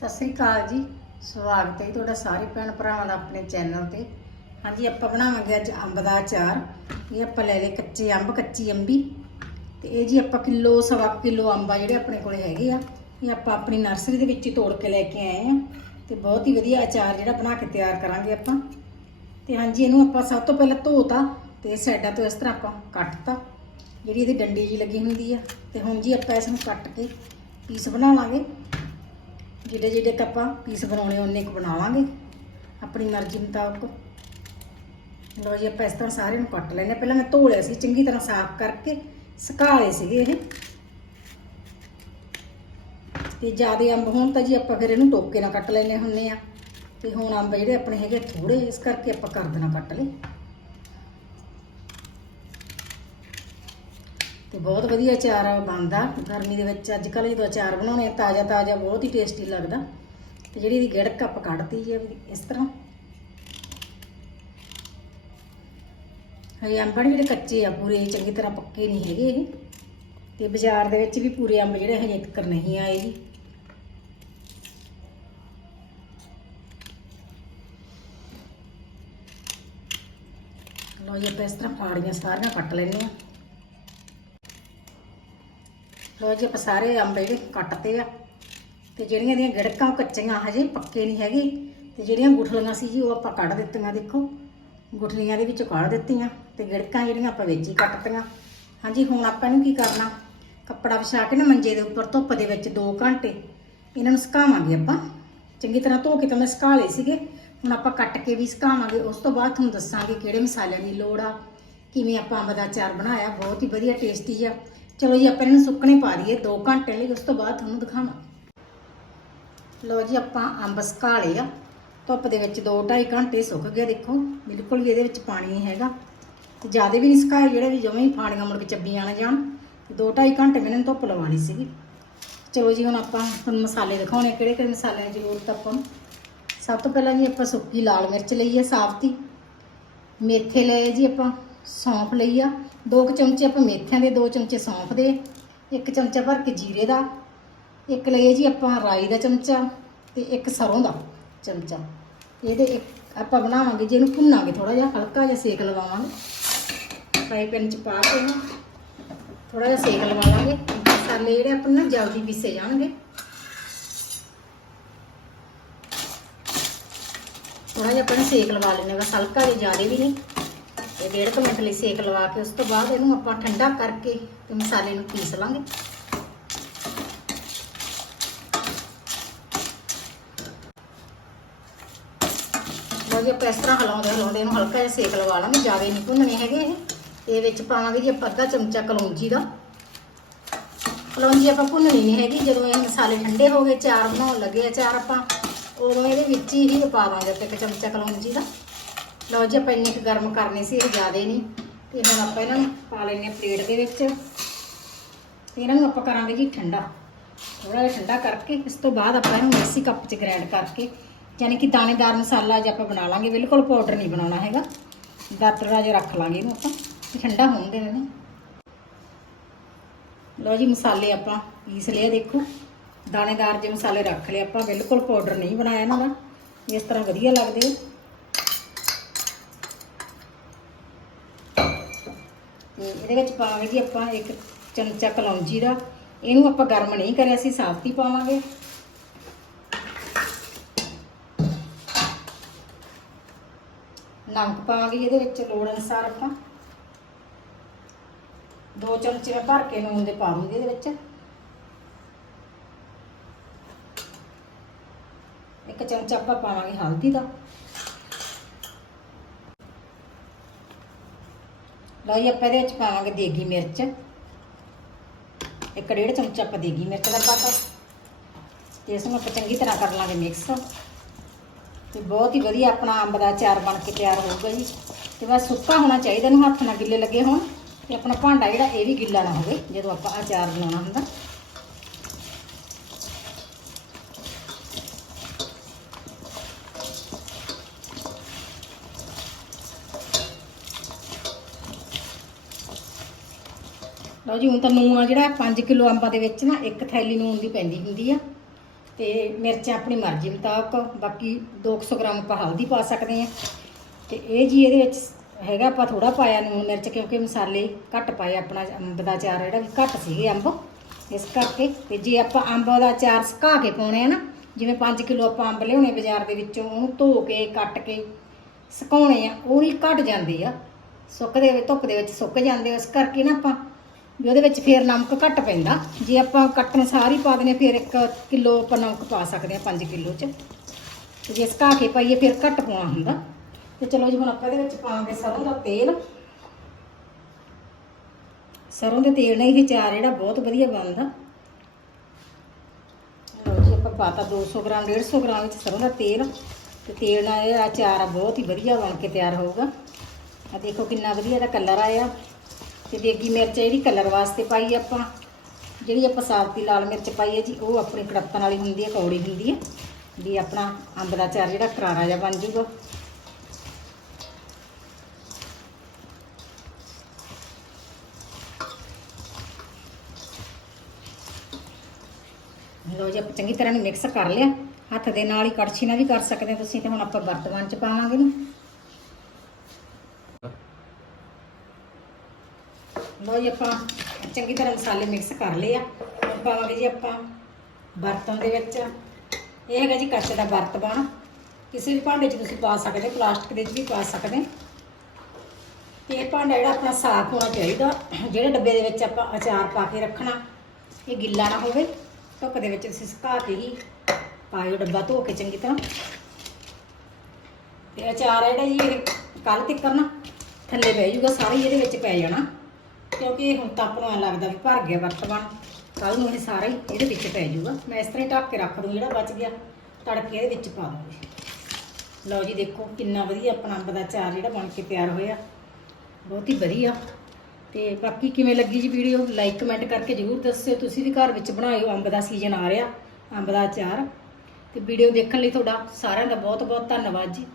ਸਤਿ ਸ੍ਰੀ ਅਕਾਲ ਜੀ। ਸਵਾਗਤ ਹੈ ਤੁਹਾਡਾ ਸਾਰੇ ਭੈਣ ਭਰਾਵਾਂ ਦਾ ਆਪਣੇ ਚੈਨਲ ਤੇ। ਹਾਂਜੀ, ਆਪਾਂ ਬਣਾਵਾਂਗੇ ਅੱਜ ਅੰਬ ਦਾ ਅਚਾਰ। ਇਹ ਆਪਾਂ ਲੈ ਲਏ ਕੱਚੇ ਅੰਬ, ਕੱਚੀ ਅੰਬੀ। ਤੇ ਇਹ ਜੀ ਆਪਾਂ ਕਿਲੋ, ਸਵਾ ਕਿਲੋ ਅੰਬ ਆ ਜਿਹੜੇ ਆਪਣੇ ਕੋਲੇ ਹੈਗੇ ਆ। ਇਹ ਆਪਾਂ ਆਪਣੀ ਨਰਸਰੀ ਦੇ ਵਿੱਚ ਹੀ ਤੋੜ ਕੇ ਲੈ ਕੇ ਆਏ ਆ। ਤੇ ਬਹੁਤ ਹੀ ਵਧੀਆ ਅਚਾਰ ਜਿਹੜਾ ਬਣਾ ਕੇ ਤਿਆਰ ਕਰਾਂਗੇ ਆਪਾਂ। ਤੇ ਹਾਂਜੀ, ਇਹਨੂੰ ਆਪਾਂ ਸਭ ਤੋਂ ਪਹਿਲਾਂ ਧੋਤਾ ਤੇ ਸਾਈਡਾਂ ਤੋਂ ਇਸ ਤਰ੍ਹਾਂ ਆਪਾਂ ਕੱਟਤਾ। ਜਿਹੜੀ ਇਹਦੀ ਡੰਡੀ ਜੀ ਲੱਗੀ ਹੁੰਦੀ ਆ। ਤੇ ਹੁਣ ਜੀ ਆਪਾਂ ਇਸ ਨੂੰ ਕੱਟ ਕੇ ਪੀਸ ਬਣਾ ਲਾਂਗੇ। ਜਿਹੜੇ ਜਿਹੜੇ ਕੁ ਆਪਾਂ ਪੀਸ ਬਣਾਉਣੇ ਉਹਨੇ ਕੁ ਬਣਾਵਾਂਗੇ। ਆਪਣੀ ਮਰਜ਼ੀ ਮੁਤਾਬਕ। ਲਓ ਜੀ, ਆਪਾਂ ਇਸ ਤਰ੍ਹਾਂ ਸਾਰੇ ਨੂੰ ਕੱਟ ਲੈਣੇ ਪਹਿਲਾਂ ਮੈਂ ਧੋ ਲਿਆ ਸੀ, ਚੰਗੀ ਤਰ੍ਹਾਂ ਸਾਫ਼ ਕਰਕੇ ਸੁਕਾ ਲਏ ਸੀਗੇ ਇਹ। ਤੇ ਜਿਆਦੇ ਅੰਬ ਹੋਣ ਤਾਂ ਜੀ ਆਪਾਂ ਫਿਰ ਇਹਨੂੰ ਟੋਕੇ ਨਾਲ ਕੱਟ ਲੈਣੇ ਹੁੰਨੇ ਆ ਤੇ ਹੁਣ ਅੰਬ ਜਿਹੜੇ ਆਪਣੇ ਹੈਗੇ ਥੋੜੇ ਇਸ ਕਰਕੇ ਆਪਾਂ ਕਰ ਦੇਣਾ ਕੱਟ ਲਏ। ਤੇ ਬਹੁਤ ਵਧੀਆ ਅਚਾਰ ਬਣਦਾ। ਗਰਮੀ ਦੇ ਵਿੱਚ ਅੱਜ ਕੱਲ੍ਹ ਜਦੋਂ ਅਚਾਰ ਬਣਾਉਣੇ ਆ ਤਾਜ਼ਾ ਤਾਜ਼ਾ ਬਹੁਤ ਹੀ ਟੇਸਟੀ ਲੱਗਦਾ। ਤੇ ਜਿਹੜੀ ਇਹਦੀ ਗਿੜਕ ਆਪਾਂ ਕੱਢਤੀ ਹੈ ਇਸ ਤਰ੍ਹਾਂ। ਹਜੇ ਅੰਬ ਜਿਹੜੇ ਕੱਚੇ ਆ, ਪੂਰੇ ਚੰਗੀ ਤਰ੍ਹਾਂ ਪੱਕੇ ਨਹੀਂ ਹੈਗੇ ਇਹ। ਤੇ ਬਾਜ਼ਾਰ ਦੇ ਵਿੱਚ ਵੀ ਪੂਰੇ ਅੰਬ ਜਿਹੜੇ ਹਜੇ ਤੱਕ ਨਹੀਂ ਆਏ ਜੀ। ਲੋ ਜੀ, ਆਪਾਂ ਇਸ ਤਰ੍ਹਾਂ ਫਾੜੀਆਂ ਸਾਰੀਆਂ ਕੱਟ ਲੈਣੀਆਂ ਲੋ ਜੀ, ਆਪਾਂ ਸਾਰੇ ਅੰਬ ਜਿਹੜੇ ਕੱਟਤੇ ਆ। ਤੇ ਜਿਹੜੀਆਂ ਦੀਆਂ ਗਿੜਕਾਂ ਉਹ ਕੱਚੀਆਂ, ਹਜੇ ਪੱਕੇ ਨਹੀਂ ਹੈਗੇ। ਤੇ ਜਿਹੜੀਆਂ ਗੁਠਲੀਆਂ ਸੀ ਜੀ, ਉਹ ਆਪਾਂ ਕੱਢ ਦਿੱਤੀਆਂ, ਦੇਖੋ। ਗੁਠਲੀਆਂ ਦੇ ਵਿੱਚੋਂ ਕੱਢ ਦਿੱਤੀਆਂ ਤੇ ਗਿੜਕਾਂ ਜਿਹੜੀਆਂ ਆਪਾਂ ਵਿੱਚ ਹੀ ਕੱਟਤੀਆਂ। ਹਾਂਜੀ, ਹੁਣ ਆਪਾਂ ਇਹਨੂੰ ਕੀ ਕਰਨਾ? ਕੱਪੜਾ ਵਿਛਾ ਕੇ ਨਾ ਮੰਜੇ ਦੇ ਉੱਪਰ ਧੁੱਪ ਦੇ ਵਿੱਚ 2 ਘੰਟੇ ਇਹਨਾਂ ਨੂੰ ਸੁਕਾਵਾਂਗੇ ਆਪਾਂ। ਚੰਗੀ ਤਰ੍ਹਾਂ ਧੋ ਕੇ ਤਾਂ ਮੈਂ ਸੁਕਾ ਲਏ ਸੀਗੇ। ਹੁਣ ਆਪਾਂ ਕੱਟ ਕੇ ਵੀ ਸੁਕਾਵਾਂਗੇ। ਉਸ ਤੋਂ ਬਾਅਦ ਤੁਹਾਨੂੰ ਦੱਸਾਂਗੇ ਕਿਹੜੇ ਮਸਾਲਿਆਂ ਦੀ ਲੋੜ ਆ, ਕਿਵੇਂ ਆਪਾਂ ਅੰਬ ਦਾ ਅਚਾਰ ਬਣਾਇਆ। ਬਹੁਤ ਹੀ ਵਧੀਆ ਟੇਸਟੀ ਆ। ਚਲੋ ਜੀ, ਆਪਾਂ ਇਹਨੂੰ ਸੁੱਕਣੇ ਪਾ ਦਈਏ 2 ਘੰਟੇ ਲਈ, ਉਸ ਤੋਂ ਬਾਅਦ ਤੁਹਾਨੂੰ ਦਿਖਾਵਾਂ। ਲਓ ਜੀ, ਆਪਾਂ ਅੰਬ ਸੁਕਾ ਆ। ਧੁੱਪ ਦੇ ਵਿੱਚ 2-2.5 ਘੰਟੇ ਸੁੱਕ ਗਏ, ਦੇਖੋ, ਬਿਲਕੁਲ ਵੀ ਇਹਦੇ ਵਿੱਚ ਪਾਣੀ ਨਹੀਂ ਹੈਗਾ। ਤੇ ਜ਼ਿਆਦਾ ਵੀ ਨਹੀਂ ਸੁਕਾਏ, ਜਿਹੜੇ ਵੀ ਜਮਾਂ ਹੀ ਫਾੜੀਆਂ ਮੁੜ ਕੇ ਚੱਬੀਆਂ ਨਾ ਜਾਣ। 2-2.5 ਘੰਟੇ ਮੈंने ਧੁੱਪ ਲਵਾਣੀ ਸੀਗੀ। ਚਲੋ ਜੀ, ਹੁਣ ਆਪਾਂ ਤੁਹਾਨੂੰ ਮਸਾਲੇ ਦਿਖਾਉਣੇ, ਕਿਹੜੇ ਕਿਹੜੇ ਮਸਾਲਿਆਂ ਦੀ ਜ਼ਰੂਰਤ ਆਪਾਂ ਨੂੰ। ਸਭ ਤੋਂ ਪਹਿਲਾਂ ਜੀ, ਆਪਾਂ ਸੁੱਕੀ ਲਾਲ ਮਿਰਚ ਲਈ ਹੈ ਸਾਫਤੀ ਮੇਥੇ ਲਏ ਜੀ ਆਪਾਂ। ਸੌਂਫ ਲਈ ਆ। ਦੋ ਕੁ ਚਮਚੇ ਆਪਾਂ ਮੇਥਿਆਂ ਦੇ, ਦੋ ਚਮਚੇ ਸੌਂਫ ਦੇ, ਇੱਕ ਚਮਚਾ ਭਰ ਕੇ ਜੀਰੇ ਦਾ, ਇੱਕ ਲਈਏ ਜੀ ਆਪਾਂ ਰਾਈ ਦਾ ਚਮਚਾ ਤੇ ਇੱਕ ਸਰੋਂ ਦਾ ਚਮਚਾ। ਇਹਦੇ ਇੱਕ ਆਪਾਂ ਬਣਾਵਾਂਗੇ ਜੇ, ਇਹਨੂੰ ਭੁੰਨਾਂਗੇ ਥੋੜਾ ਜਿਹਾ, ਹਲਕਾ ਜਿਹਾ ਸੇਕ ਲਵਾਵਾਂਗੇ। ਫਰਾਈ ਪੈਨ ਚ ਪਾ ਕੇ ਨਾ ਥੋੜਾ ਜਿਹਾ ਸੇਕ ਲਵਾ ਲਾਂਗੇ ਮਸਾਲੇ ਜਿਹੜੇ ਆਪਾਂ ਨਾ ਜਲਦੀ ਪੀਸੇ ਜਾਣਗੇ। ਥੋੜਾ ਜਿਹਾ ਆਪਾਂ ਸੇਕ ਲਵਾ ਲੈਣੇ ਬਸ ਹਲਕਾ ਜਿਹਾ, ਜ਼ਿਆਦਾ ਵੀ ਨਹੀਂ। ਤੇ ਡੇਢ ਕੁ ਮਿੰਟ ਲਈ ਸੇਕ ਲਵਾ ਕੇ ਉਸ ਤੋਂ ਬਾਅਦ ਇਹਨੂੰ ਆਪਾਂ ਠੰਡਾ ਕਰਕੇ ਤੇ ਮਸਾਲੇ ਨੂੰ ਪੀਸ ਲਾਂਗੇ। ਲਓ ਜੀ, ਆਪਾਂ ਇਸ ਤਰ੍ਹਾਂ ਹਲਾਉਂਦੇ ਹਲਾਉਂਦੇ ਇਹਨੂੰ ਹਲਕਾ ਜਿਹਾ ਸੇਕ ਲਵਾ ਲਾਂਗੇ, ਜ਼ਿਆਦਾ ਨਹੀਂ ਭੁੰਨਣੇ ਹੈਗੇ ਇਹ। ਤੇ ਵਿੱਚ ਪਾਵਾਂਗੇ ਜੀ ਆਪਾਂ ਅੱਧਾ ਚਮਚਾ ਕਲੌਂਜੀ ਦਾ। ਕਲੌਂਜੀ ਆਪਾਂ ਭੁੰਨਣੀ ਨਹੀਂ ਹੈਗੀ, ਜਦੋਂ ਇਹ ਮਸਾਲੇ ਠੰਡੇ ਹੋ ਗਏ, ਚਾਰ ਬਣਾਉਣ ਲੱਗੇ ਆ ਚਾਰ ਆਪਾਂ, ਉਦੋਂ ਇਹਦੇ ਵਿੱਚ ਹੀ ਪਾਵਾਂਗੇ ਤੇ ਇੱਕ ਚਮਚਾ ਕਲੌਂਜੀ ਦਾ। ਲਓ ਜੀ, ਆਪਾਂ ਇੰਨੇ ਕੁ ਗਰਮ ਕਰਨੇ ਸੀ, ਇਹ ਜ਼ਿਆਦਾ ਨਹੀਂ। ਤੇ ਹੁਣ ਆਪਾਂ ਇਹਨਾਂ ਨੂੰ ਪਾ ਲੈਣੇ ਪਲੇਟ ਦੇ ਵਿੱਚ। ਤੇ ਇਹਨਾਂ ਨੂੰ ਆਪਾਂ ਕਰਾਂਗੇ ਜੀ ਠੰਡਾ। ਥੋੜਾ ਜਿਹਾ ਠੰਡਾ ਕਰਕੇ, ਇਸ ਤੋਂ ਬਾਅਦ ਆਪਾਂ ਇਹਨੂੰ ਮਿਕਸੀ ਕੱਪ 'ਚ ਗ੍ਰਾਈਂਡ ਕਰਕੇ, ਯਾਨੀ ਕਿ ਦਾਣੇਦਾਰ ਮਸਾਲਾ ਜੇ ਆਪਾਂ ਬਣਾ ਲਾਂਗੇ, ਬਿਲਕੁਲ ਪਾਊਡਰ ਨਹੀਂ ਬਣਾਉਣਾ ਹੈਗਾ। ਦਾਤਰਾ ਜਿਹਾ ਰੱਖ ਲਾਂਗੇ ਇਹਨੂੰ ਆਪਾਂ ਤੇ ਠੰਡਾ ਹੋਣ ਦੇਣਾ ਨੇ ਲਓ ਜੀ, ਮਸਾਲੇ ਆਪਾਂ ਪੀਸ ਲਏ ਦੇਖੋ। ਦਾਣੇਦਾਰ ਜੇ ਮਸਾਲੇ ਰੱਖ ਲਏ ਆਪਾਂ, ਬਿਲਕੁਲ ਪਾਊਡਰ ਨਹੀਂ ਬਣਾਇਆ ਇਹਨਾਂ ਦਾ। ਇਸ ਤਰ੍ਹਾਂ ਵਧੀਆ ਲੱਗਦੇ ਆ। ਤੇ ਇਹਦੇ ਵਿੱਚ ਪਾਵਾਂਗੇ ਆਪਾਂ ਇੱਕ ਚਮਚਾ ਕਲੌਂਜੀ ਦਾ ਇਹਨੂੰ ਆਪਾਂ ਗਰਮ ਨਹੀਂ ਕਰਿਆ ਸੀ ਸਾਫਤੀ ਪਾਵਾਂਗੇ। ਨਮਕ ਪਾਵਾਂਗੇ ਇਹਦੇ ਵਿੱਚ ਲੋੜ ਅਨੁਸਾਰ ਆਪਾਂ ਦੋ ਚਮਚੇ ਮੈਂ ਭਰ ਕੇ ਨੂਨ ਦੇ ਪਾਵਾਂਗੇ ਇਹਦੇ ਵਿੱਚ। ਇੱਕ ਚਮਚਾ ਆਪਾਂ ਪਾਵਾਂਗੇ ਹਲਦੀ ਦਾ। ਲਓ ਜੀ, ਆਪਾਂ ਇਹਦੇ ਵਿੱਚ ਪਾਵਾਂਗੇ ਦੇਗੀ ਮਿਰਚ। ਇੱਕ ਡੇਢ ਚਮਚਾ ਆਪਾਂ ਦੇਗੀ ਮਿਰਚ ਦਾ ਪਾਤਾ। ਤੇ ਇਸ ਨੂੰ ਆਪਾਂ ਚੰਗੀ ਤਰ੍ਹਾਂ ਕਰ ਲਾਂਗੇ ਮਿਕਸ ਤੇ ਬਹੁਤ ਹੀ ਵਧੀਆ ਆਪਣਾ ਅੰਬ ਦਾ ਅਚਾਰ ਬਣ ਕੇ ਤਿਆਰ ਹੋਊਗਾ ਜੀ। ਤੇ ਬਸ ਸੁੱਕਾ ਹੋਣਾ ਚਾਹੀਦਾ, ਇਹਨੂੰ ਹੱਥ ਨਾਲ ਗਿੱਲੇ ਲੱਗੇ ਹੋਣ। ਤੇ ਆਪਣਾ ਭਾਂਡਾ ਜਿਹੜਾ, ਇਹ ਵੀ ਗਿੱਲਾ ਨਾ ਹੋਵੇ, ਜਦੋਂ ਆਪਾਂ ਅਚਾਰ ਬਣਾਉਣਾ ਹੁੰਦਾ। ਲਓ ਜੀ ਹੁਣ ਤਾਂ ਨੂਣ ਆ ਜਿਹੜਾ 5 ਕਿਲੋ ਅੰਬਾਂ ਦੇ ਵਿੱਚ ਨਾ ਇੱਕ ਥੈਲੀ ਨੂਣ ਦੀ ਪੈਂਦੀ ਹੁੰਦੀ ਆ। ਤੇ ਮਿਰਚਾਂ ਆਪਣੀ ਮਰਜ਼ੀ ਮੁਤਾਬਕ ਬਾਕੀ 200 ਗ੍ਰਾਮ ਆਪਾਂ ਹਲਦੀ ਪਾ ਸਕਦੇ ਆ। ਤੇ ਇਹ ਜੀ ਇਹਦੇ ਵਿੱਚ ਹੈਗਾ ਆਪਾਂ ਥੋੜਾ ਪਾਇਆ ਨੂਣ ਮਿਰਚ ਕਿਉਂਕਿ ਮਸਾਲੇ ਘੱਟ ਪਾਏ ਆਪਣਾ ਅੰਬ ਦਾ ਅਚਾਰ ਜਿਹੜਾ ਵੀ ਘੱਟ ਸੀਗੇ ਅੰਬ। ਇਸ ਕਰਕੇ ਤੇ ਜੇ ਆਪਾਂ ਅੰਬ ਦਾ ਅਚਾਰ ਸੁਕਾ ਕੇ ਪਾਉਣੇ ਆ ਨਾ ਜਿਵੇਂ 5 ਕਿਲੋ ਆਪਾਂ ਅੰਬ ਲਿਆਉਣੇ ਬਾਜ਼ਾਰ ਦੇ ਵਿੱਚੋਂ ਉਹਨੂੰ ਧੋ ਕੇ ਕੱਟ ਕੇ ਸੁਕਾਉਣੇ ਆ ਉਹ ਨਹੀਂ ਘਟ ਜਾਂਦੇ ਆ। ਸੁੱਕਦੇ ਧੁੱਪ ਦੇ ਵਿੱਚ ਸੁੱਕ ਜਾਂਦੇ ਆ, ਇਸ ਕਰਕੇ ਨਾ ਆਪਾਂ ਵੀ ਉਹਦੇ ਵਿੱਚ ਫੇਰ ਨਮਕ ਘੱਟ ਪੈਂਦਾ। ਜੇ ਆਪਾਂ ਕੱਟਣ ਸਾਰੀ ਪਾ ਦਨੇ ਫਿਰ 1 ਕਿਲੋ ਆਪਾਂ ਨਮਕ ਪਾ ਸਕਦੇ ਆ 5 ਕਿਲੋ ਚ। ਤੇ ਜੇ ਸੁਕਾ ਕੇ ਪਾਈਏ, ਫਿਰ ਘੱਟ ਪਾਉਣਾ ਹੁੰਦਾ। ਤੇ ਚਲੋ ਜੀ, ਹੁਣ ਆਪਾਂ ਇਹਦੇ ਵਿੱਚ ਪਾਵਾਂਗੇ ਸਰੋਂ ਦਾ ਤੇਲ। ਸਰੋਂ ਦੇ ਤੇਲ ਨਾਲ ਇਹ ਚਾਰ ਜਿਹੜਾ ਬਹੁਤ ਵਧੀਆ ਬਣਦਾ। ਲਓ ਜੀ, ਆਪਾਂ ਪਾਤਾ 200 ਗ੍ਰਾਮ 150 ਗ੍ਰਾਮ ਵਿੱਚ ਸਰੋਂ ਦਾ ਤੇਲ। ਤੇ ਤੇਲ ਨਾਲ ਇਹ ਅਚਾਰ ਆ ਬਹੁਤ ਹੀ ਵਧੀਆ ਬਣ ਕੇ ਤਿਆਰ ਹੋਊਗਾ। ਆ ਦੇਖੋ ਕਿੰਨਾ ਵਧੀਆ ਇਹਦਾ ਕਲਰ ਆਇਆ। ਤੇ ਦੇਗੀ ਮਿਰਚ ਜਿਹੜੀ ਕਲਰ ਵਾਸਤੇ ਪਾਈ ਆਪਾਂ। ਜਿਹੜੀ ਆਪਾਂ ਸਾਬਤੀ ਲਾਲ ਮਿਰਚ ਪਾਈ ਹੈ ਜੀ, ਉਹ ਆਪਣੀ ਕੜੱਪਣ ਵਾਲੀ ਹੁੰਦੀ ਹੈ, ਕੌੜੀ ਹੁੰਦੀ ਹੈ। ਵੀ ਆਪਣਾ ਅੰਬ ਦਾ ਚਾਰ ਜਿਹੜਾ ਕਰਾਰਾ ਜਿਹਾ ਬਣ ਜੂਗਾ। ਲੋ ਜੀ, ਆਪਾਂ ਚੰਗੀ ਤਰ੍ਹਾਂ ਨੂੰ ਮਿਕਸ ਕਰ ਲਿਆ। ਹੱਥ ਦੇ ਨਾਲ ਹੀ ਕੜਛੀ ਨਾਲ ਵੀ ਕਰ ਸਕਦੇ ਹੋ ਤੁਸੀਂ, ਤੇ ਹੁਣ ਆਪਾਂ ਵਰਤਮਾਨ ਚ ਪਾਵਾਂਗੇ ਨਾ ਲੋ ਜੀ ਆਪਾਂ ਚੰਗੀ ਤਰ੍ਹਾਂ ਮਸਾਲੇ ਮਿਕਸ ਕਰ ਲਏ ਆ। ਹੁਣ ਪਾਵਾਂਗੇ ਜੀ ਆਪਾਂ ਬਰਤਨ ਦੇ ਵਿੱਚ। ਇਹ ਹੈਗਾ ਜੀ ਕੱਚ ਦਾ ਬਰਤ ਬਰਤਨ ਕਿਸੇ ਵੀ ਭਾਂਡੇ 'ਚ ਤੁਸੀਂ ਪਾ ਸਕਦੇ ਹੋ, ਪਲਾਸਟਿਕ ਦੇ 'ਚ ਵੀ ਪਾ ਸਕਦੇ ਹੋ। ਤੇ ਇਹ ਭਾਂਡਾ ਜਿਹੜਾ ਆਪਣਾ ਸਾਫ਼ ਹੋਣਾ ਚਾਹੀਦਾ, ਜਿਹੜੇ ਡੱਬੇ ਦੇ ਵਿੱਚ ਆਪਾਂ ਅਚਾਰ ਪਾ ਕੇ ਰੱਖਣਾ, ਇਹ ਗਿੱਲਾ ਨਾ ਹੋਵੇ। ਧੁੱਪ ਦੇ ਵਿੱਚ ਤੁਸੀਂ ਸੁਕਾ ਕੇ ਹੀ ਪਾਇਓ ਡੱਬਾ ਧੋ ਕੇ ਚੰਗੀ ਤਰ੍ਹਾਂ। ਤੇ ਅਚਾਰ ਜਿਹੜਾ ਜੀ, ਇਹ ਕੱਲ ਤੱਕ ਨਾ ਥੱਲੇ ਬਹਿ ਜੂਗਾ ਸਾਰਾ ਹੀ ਇਹਦੇ ਵਿੱਚ ਪੈ ਜਾਣਾ। ਕਿਉਂਕਿ ਇਹ ਹੁਣ ਤਾਂ ਆਪਾਂ ਐਂ ਲੱਗਦਾ ਵੀ ਭਰ ਗਿਆ ਵਰਤਵਾਨ ਕੱਲ ਨੂੰ ਇਹ ਸਾਰਾ ਹੀ ਇਹਦੇ ਵਿੱਚ ਪੈ ਜਾਊਗਾ। ਮੈਂ ਇਸ ਤਰ੍ਹਾਂ ਹੀ ਢੱਕ ਕੇ ਰੱਖ ਦੂੰ, ਜਿਹੜਾ ਬਚ ਗਿਆ, ਤੜਕੇ ਇਹਦੇ ਵਿੱਚ ਪਾ ਦੂੰਗੀ। ਲਓ ਜੀ ਦੇਖੋ ਕਿੰਨਾ ਵਧੀਆ ਆਪਣਾ ਅੰਬ ਦਾ ਚਾਰ ਜਿਹੜਾ ਬਣ ਕੇ ਤਿਆਰ ਹੋਇਆ। ਬਹੁਤ ਹੀ ਵਧੀਆ। ਤੇ ਬਾਕੀ ਕਿਵੇਂ ਲੱਗੀ ਜੀ ਵੀਡੀਓ? ਲਾਈਕ ਕਮੈਂਟ ਕਰਕੇ ਜਰੂਰ ਦੱਸਿਓ। ਤੁਸੀਂ ਵੀ ਘਰ ਵਿੱਚ ਬਣਾਇਓ ਅੰਬ ਦਾ ਸੀਜ਼ਨ ਆ ਰਿਹਾ, ਅੰਬ ਦਾ ਅਚਾਰ। ਤੇ ਵੀਡੀਓ ਦੇਖਣ ਲਈ ਤੁਹਾਡਾ ਸਾਰਿਆਂ ਦਾ ਬਹੁਤ ਬਹੁਤ ਧੰਨਵਾਦ ਜੀ।